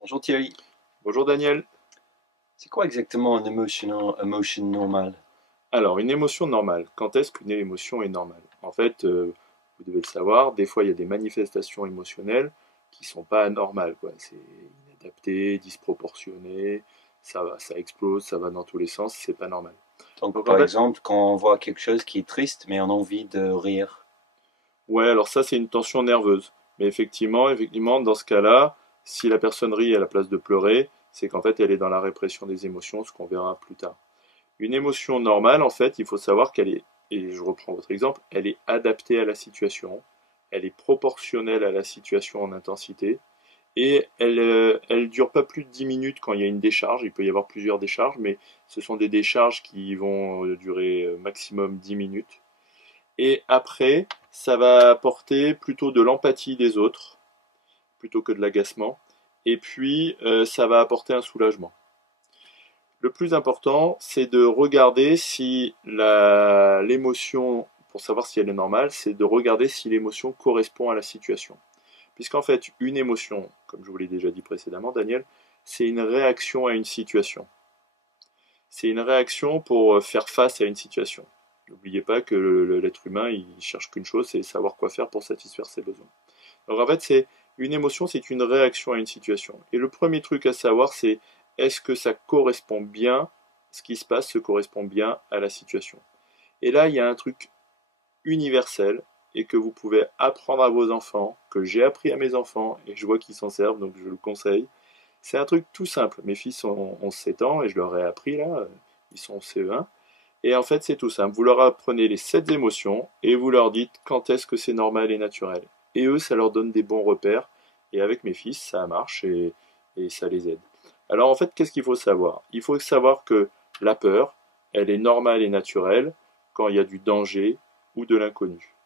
Bonjour Thierry, Bonjour Daniel. c'est quoi exactement une emotion normale? Alors, une émotion normale. Quand est-ce qu'une émotion est normale? En fait, vous devez le savoir, des fois il y a des manifestations émotionnelles qui sont pas normales, quoi. C'est inadapté, disproportionné, ça explose, ça va dans tous les sens, c'est pas normal. Donc Donc en par fait, exemple, quand on voit quelque chose qui est triste, mais on a envie de rire. ouais, alors ça c'est une tension nerveuse. Mais effectivement, dans ce cas-là, si la personne rit à la place de pleurer, c'est qu'en fait elle est dans la répression des émotions, ce qu'on verra plus tard. Une émotion normale, en fait, il faut savoir qu'elle est, et je reprends votre exemple, elle est adaptée à la situation, elle est proportionnelle à la situation en intensité, et elle dure pas plus de 10 minutes quand il y a une décharge. Il peut y avoir plusieurs décharges, mais ce sont des décharges qui vont durer maximum 10 minutes. Et après, ça va apporter plutôt de l'empathie des autres, plutôt que de l'agacement, et puis ça va apporter un soulagement. Le plus important, c'est de regarder si l'émotion, pour savoir si elle est normale, c'est de regarder si l'émotion correspond à la situation. Puisqu'en fait, une émotion, comme je vous l'ai déjà dit précédemment, Daniel, c'est une réaction à une situation. C'est une réaction pour faire face à une situation. N'oubliez pas que l'être humain, il cherche qu'une chose, c'est savoir quoi faire pour satisfaire ses besoins. Donc en fait, c'est une émotion, c'est une réaction à une situation. Et le premier truc à savoir, c'est est-ce que ça correspond bien, ce qui se passe se correspond bien à la situation. Et là, il y a un truc universel et que vous pouvez apprendre à vos enfants, que j'ai appris à mes enfants et je vois qu'ils s'en servent, donc je le conseille. C'est un truc tout simple. Mes fils ont 7 ans et je leur ai appris là, ils sont en CE1. Et en fait, c'est tout simple. Vous leur apprenez les 7 émotions et vous leur dites quand est-ce que c'est normal et naturel. Et eux, ça leur donne des bons repères. Et avec mes fils, ça marche et ça les aide. Alors en fait, qu'est-ce qu'il faut savoir? Il faut savoir que la peur, elle est normale et naturelle quand il y a du danger ou de l'inconnu.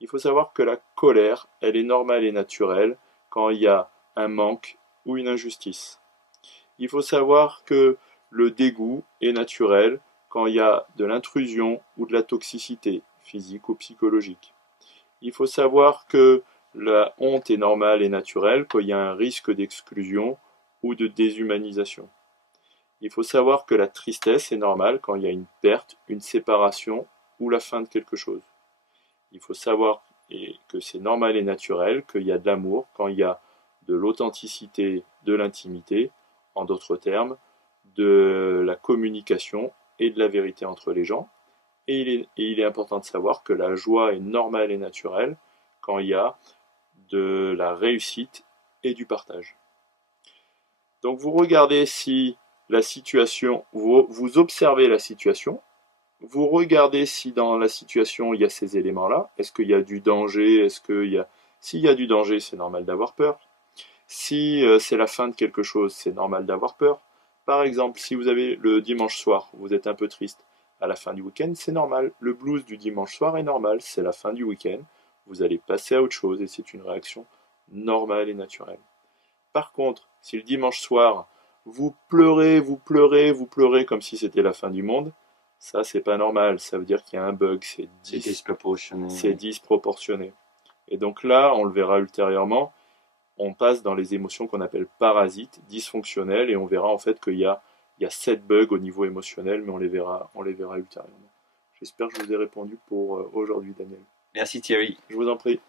Il faut savoir que la colère, elle est normale et naturelle quand il y a un manque ou une injustice. Il faut savoir que le dégoût est naturel quand il y a de l'intrusion ou de la toxicité, physique ou psychologique. Il faut savoir que la honte est normale et naturelle quand il y a un risque d'exclusion ou de déshumanisation. Il faut savoir que la tristesse est normale quand il y a une perte, une séparation ou la fin de quelque chose. Il faut savoir que c'est normal et naturel qu'il y a de l'amour quand il y a de l'authenticité, de l'intimité, en d'autres termes, de la communication et de la vérité entre les gens. Et il est important de savoir que la joie est normale et naturelle quand il y a de la réussite et du partage. Donc vous regardez si la situation, vous observez la situation, vous regardez si dans la situation il y a ces éléments-là. Est-ce qu'il y a du danger? Est-ce qu'il y a... S'il y a du danger, c'est normal d'avoir peur. Si c'est la fin de quelque chose, c'est normal d'avoir peur. Par exemple, si vous avez le dimanche soir, vous êtes un peu triste, à la fin du week-end, c'est normal. Le blues du dimanche soir est normal, c'est la fin du week-end. Vous allez passer à autre chose et c'est une réaction normale et naturelle. Par contre, si le dimanche soir, vous pleurez, vous pleurez, vous pleurez comme si c'était la fin du monde, ça c'est pas normal. Ça veut dire qu'il y a un bug, C'est disproportionné, c'est oui. disproportionné. Et donc là, on le verra ultérieurement, on passe dans les émotions qu'on appelle parasites, dysfonctionnelles, et on verra en fait qu'il y a 7 bugs au niveau émotionnel, mais on les verra ultérieurement. J'espère que je vous ai répondu pour aujourd'hui, Daniel. Merci Thierry. Je vous en prie.